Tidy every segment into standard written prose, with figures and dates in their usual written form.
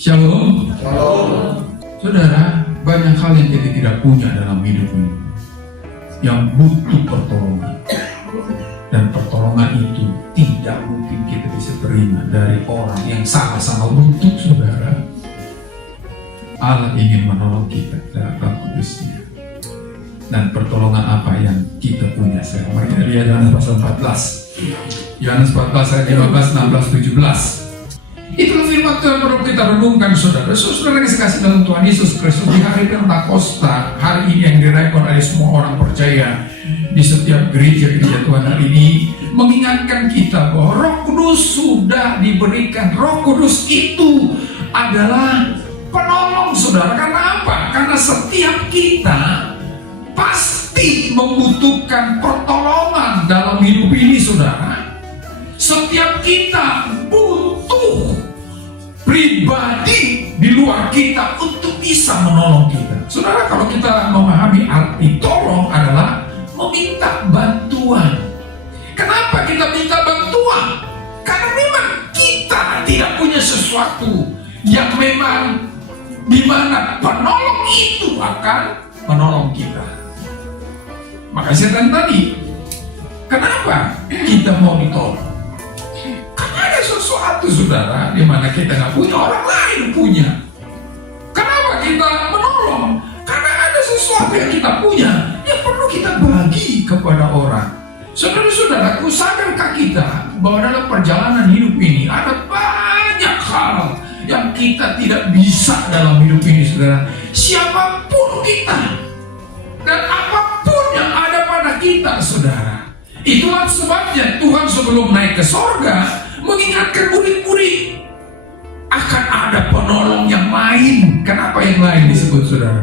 Shalom. Shalom. Saudara, banyak hal yang kita tidak punya dalam hidup ini yang butuh pertolongan. Dan pertolongan itu tidak mungkin kita bisa terima dari orang yang sama-sama butuh, saudara. Allah ingin menolong kita dalam Roh Kudus-Nya. Dan pertolongan apa yang kita punya sekarang? Mari kita lihat Yohanes pasal 14. Yohanes 14 ayat 15, 16, 17. Itulah firman Tuhan perlu kita renungkan, saudara. Saudara kasih dalam Tuhan Yesus Kristus di hari Pentakosta, hari ini yang dirayakan oleh semua orang percaya di setiap gereja Tuhan hari ini, mengingatkan kita bahwa Roh Kudus sudah diberikan. Roh Kudus itu adalah penolong, saudara. Karena apa? Karena setiap kita pasti membutuhkan pertolongan dalam hidup ini, saudara. Setiap kita butuh pribadi di luar kita untuk bisa menolong kita. Saudara, kalau kita memahami arti tolong adalah meminta bantuan. Kenapa kita minta bantuan? Karena memang kita tidak punya sesuatu yang memang dimana penolong itu akan menolong kita. Maka saya tadi, kenapa kita mau ditolong? Karena ada sesuatu, saudara, di mana kita nggak punya, orang lain punya. Kenapa kita menolong? Karena ada sesuatu yang kita punya yang perlu kita bagi kepada orang. Saudara-saudaraku, sadarkah kita bahwa dalam perjalanan hidup ini ada banyak hal yang kita tidak bisa dalam hidup ini, saudara. Siapapun kita dan apapun yang ada pada kita, saudara. Itulah sebabnya Tuhan sebelum naik ke sorga mengingatkan murid-murid akan ada penolong yang lain. Kenapa yang lain disebut, saudara?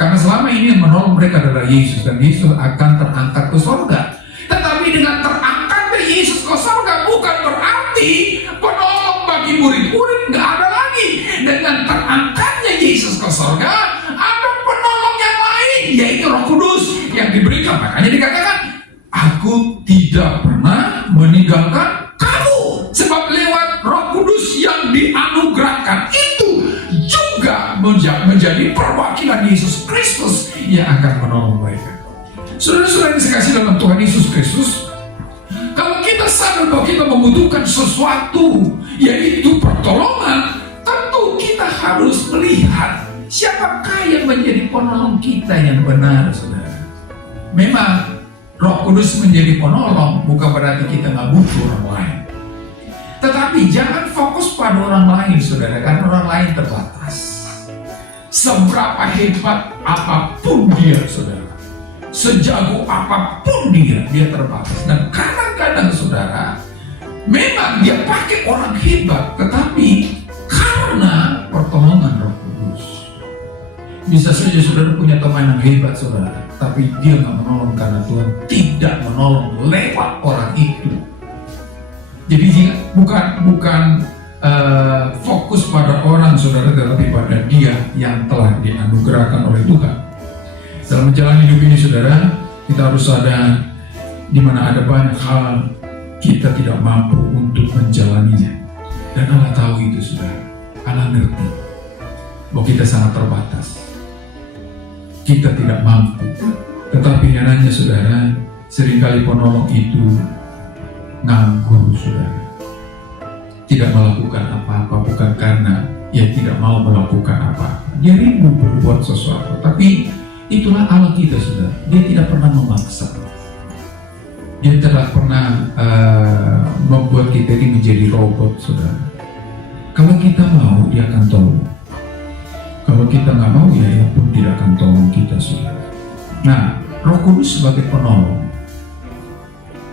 Karena selama ini yang menolong mereka adalah Yesus, dan Yesus akan terangkat ke sorga. Tetapi dengan terangkatnya Yesus ke sorga bukan berarti penolong bagi murid-murid nggak ada lagi. Dengan terangkatnya Yesus ke sorga ada penolong yang lain, yaitu Roh Kudus yang diberikan. Makanya dikatakan, aku tidak pernah meninggalkan kamu. Sebab lewat Roh Kudus yang dianugerahkan itu juga menjadi perwakilan Yesus Kristus yang akan menolong mereka. Saudara-saudara yang dikasihi dalam Tuhan Yesus Kristus, kalau kita sadar bahwa kita membutuhkan sesuatu, yaitu pertolongan, tentu kita harus melihat siapakah yang menjadi penolong kita yang benar, saudara. Memang Roh Kudus menjadi penolong bukan berarti kita nggak butuh orang lain. Tetapi jangan fokus pada orang lain, saudara, karena orang lain terbatas. Seberapa hebat apapun dia, saudara, sejago apapun dia terbatas. Dan kadang-kadang, saudara, memang dia pakai orang hebat, tetapi karena pertolongan Roh Kudus. Bisa saja saudara punya teman yang hebat, saudara, tapi dia nggak menolong karena Tuhan tidak menolong lewat orang itu. Jadi bukan fokus pada orang, saudara, tetapi pada dia yang telah dianugerahkan oleh Tuhan. Dalam menjalani hidup ini, saudara, kita harus sadar di mana ada banyak hal kita tidak mampu untuk menjalaninya. Dan Allah tahu itu, saudara. Allah ngerti bahwa kita sangat terbatas. Kita tidak mampu. Tetapi nyatanya, saudara, seringkali penolong itu nganggur, saudara. Tidak melakukan apa-apa bukan karena ia tidak mau melakukan apa-apa. Dia rindu berbuat sesuatu. Tapi itulah Allah kita, saudara. Dia tidak pernah memaksa. Dia tidak pernah membuat kita ini menjadi robot, saudara. Kalau kita mau, dia akan tolong. Kalau kita nggak mau, ya pun tidak akan tolong kita, saudara. Nah, Roh Kudus sebagai penolong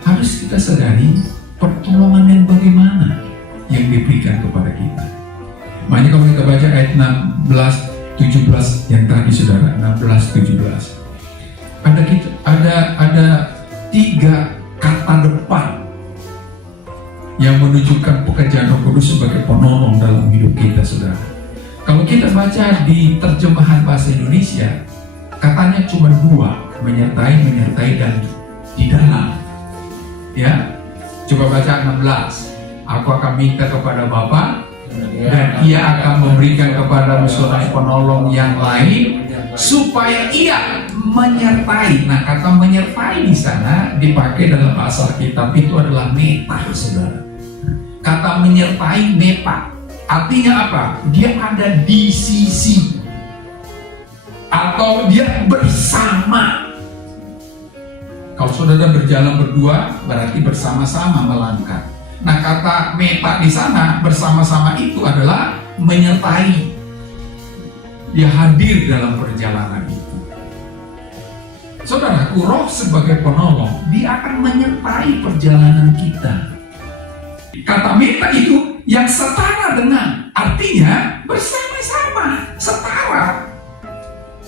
harus kita sadari pertolongan yang bagaimana yang diberikan kepada kita. Makanya kalau kita baca ayat 16, 17 yang tadi, saudara, 16, 17, ada 3 kata depan yang menunjukkan pekerjaan Roh Kudus sebagai penolong dalam hidup kita, saudara. Kalau kita baca di terjemahan bahasa Indonesia, katanya cuma 2, menyertai dan di dalam. Ya, coba baca 16. Aku akan minta kepada Bapa dan ia akan memberikan kepadamu seorang penolong yang lain supaya ia menyertai. Nah, kata menyertai di sana dipakai dalam bahasa Alkitab itu adalah meta, saudara. Kata menyertai meta artinya apa? Dia ada di sisi atau dia bersama. Kalau saudara berjalan berdua berarti bersama-sama melangkah. Nah, kata meta di sana bersama-sama itu adalah menyertai. Dia hadir dalam perjalanan itu. Saudaraku, Roh sebagai penolong, dia akan menyertai perjalanan kita. Kata meta itu yang setara dengan, artinya bersama-sama, setara.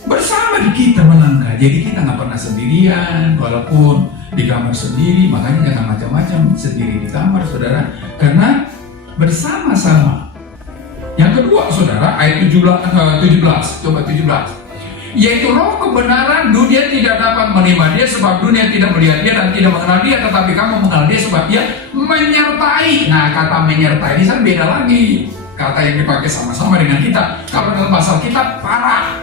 Bersama kita melangkah. Jadi kita nggak pernah sendirian, walaupun di kamar sendiri, makanya jangan macam-macam sendiri di kamar, saudara, karena bersama-sama. Yang kedua, saudara, ayat 17, coba 17. Yaitu roh kebenaran, dunia tidak dapat menerima dia sebab dunia tidak melihat dia dan tidak mengenal dia, tetapi kamu mengenal dia sebab dia menyertai. Nah, kata menyertai ini kan beda lagi. Kata yang dipakai sama-sama dengan kita. Kalau dalam bahasa kita parah.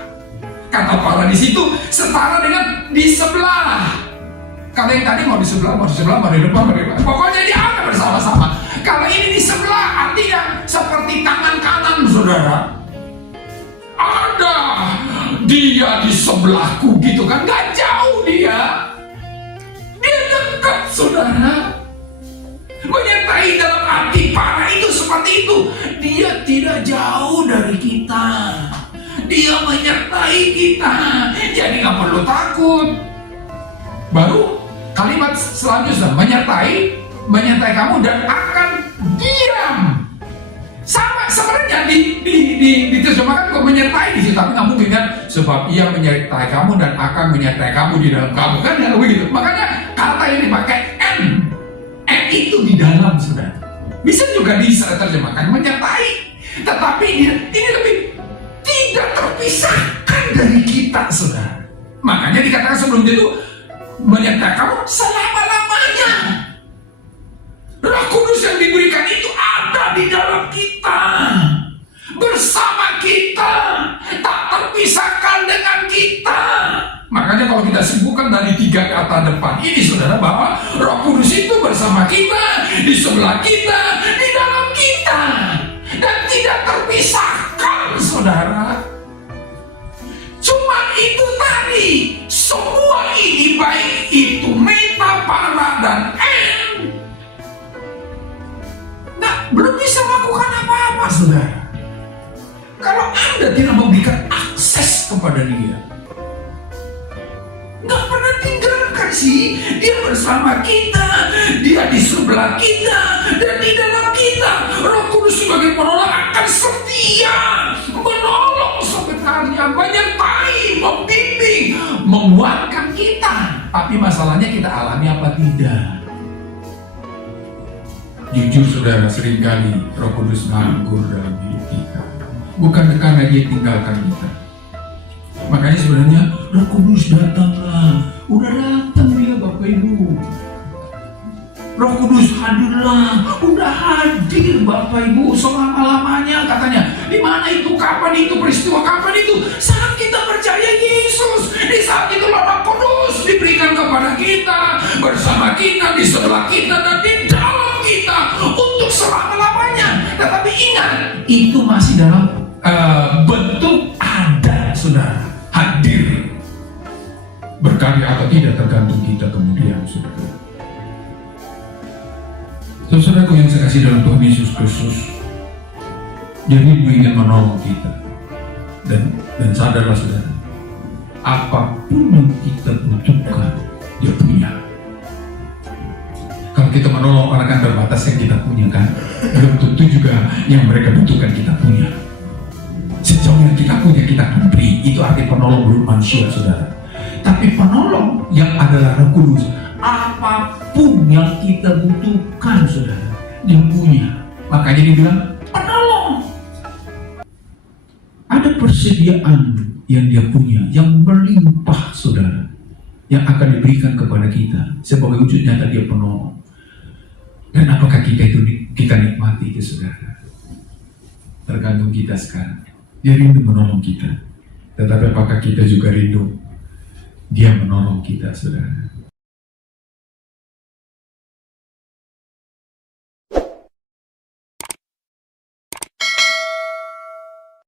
Kata parah di situ setara dengan di sebelah. Kalau yang tadi mau di sebelah, mau di depan. Pokoknya dia ada bersama-sama. Kalau ini di sebelah artinya seperti tangan kanan, saudara. Ada dia di sebelahku gitu kan, gak jauh dia. Dia dekat, saudara. Menyertai dalam arti parah itu seperti itu. Dia tidak jauh dari kita. Dia menyertai kita. Jadi gak perlu takut. Baru kalimat selanjutnya, menyertai kamu dan akan diam. Sama sebenarnya diterjemahkan kok menyertai di situ, tapi nggak mungkin kan, sebab ia menyertai kamu dan akan menyertai kamu di dalam kamu kan, ya begitu. Makanya kata yang dipakai N itu di dalam, saudara. Bisa juga diterjemahkan menyertai, tetapi ini lebih tidak terpisahkan dari kita, saudara. Makanya dikatakan sebelum itu menyertai kamu selama-lamanya. Roh Kudus yang diberikan itu ada di dalam kita, bersama kita, tak terpisahkan dengan kita. Makanya kalau kita simpulkan dari 3 kata depan ini, saudara, bahwa Roh Kudus itu bersama kita, di sebelah kita, di dalam kita, dan tidak terpisahkan, saudara. Cuma itu tadi, semua ini baik itu meta, para, dan belum bisa melakukan apa-apa, saudara. Kalau Anda tidak memberikan akses kepada dia, nggak pernah tinggalkan sih. Dia bersama kita, dia di sebelah kita, dan di dalam kita. Roh Kudus sebagai penolong akan setia, menolong sebenarnya, menyertai, membimbing, menguatkan kita. Tapi masalahnya kita alami apa tidak? Jujur, saudara, seringkali Roh Kudus nganggur dalam hidup kita. Bukan karena dia tinggalkan kita. Makanya sebenarnya Roh Kudus datanglah. Udah datang dia, Bapak Ibu. Roh Kudus hadirlah. Udah hadir, Bapak Ibu, selama-lamanya katanya. Di mana itu? Kapan itu? Peristiwa kapan itu? Saat kita percaya Yesus. Di saat itu Roh Kudus diberikan kepada kita, bersama kita, di sebelah kita, dan di dalam kita untuk selama-lamanya. Tetapi ingat, itu masih dalam bentuk ada, saudara, hadir. Berkarya atau tidak tergantung kita kemudian, saudara. Saudaraku yang saya kasih dalam Tuhan Yesus Kristus, jadi Dia ingin menolong kita. Dan sadarlah, saudara, apapun yang kita butuhkan, Dia punya. Kalau kita menolong orang kan terbatas yang kita punya kan, belum tentu juga yang mereka butuhkan kita punya. Sejauh yang kita punya kita akan beri. Itu arti penolong belum manusia, saudara. Tapi penolong yang adalah Roh Kudus, apapun yang kita butuhkan, saudara, Dia punya. Makanya dia bilang penolong. Ada persediaan yang Dia punya, yang berlimpah, saudara, yang akan diberikan kepada kita sebagai wujud nyata Dia penolong. Dan apakah kita nikmati itu, saudara? Tergantung kita sekarang. Dia rindu menolong kita. Tetapi apakah kita juga rindu Dia menolong kita, saudara?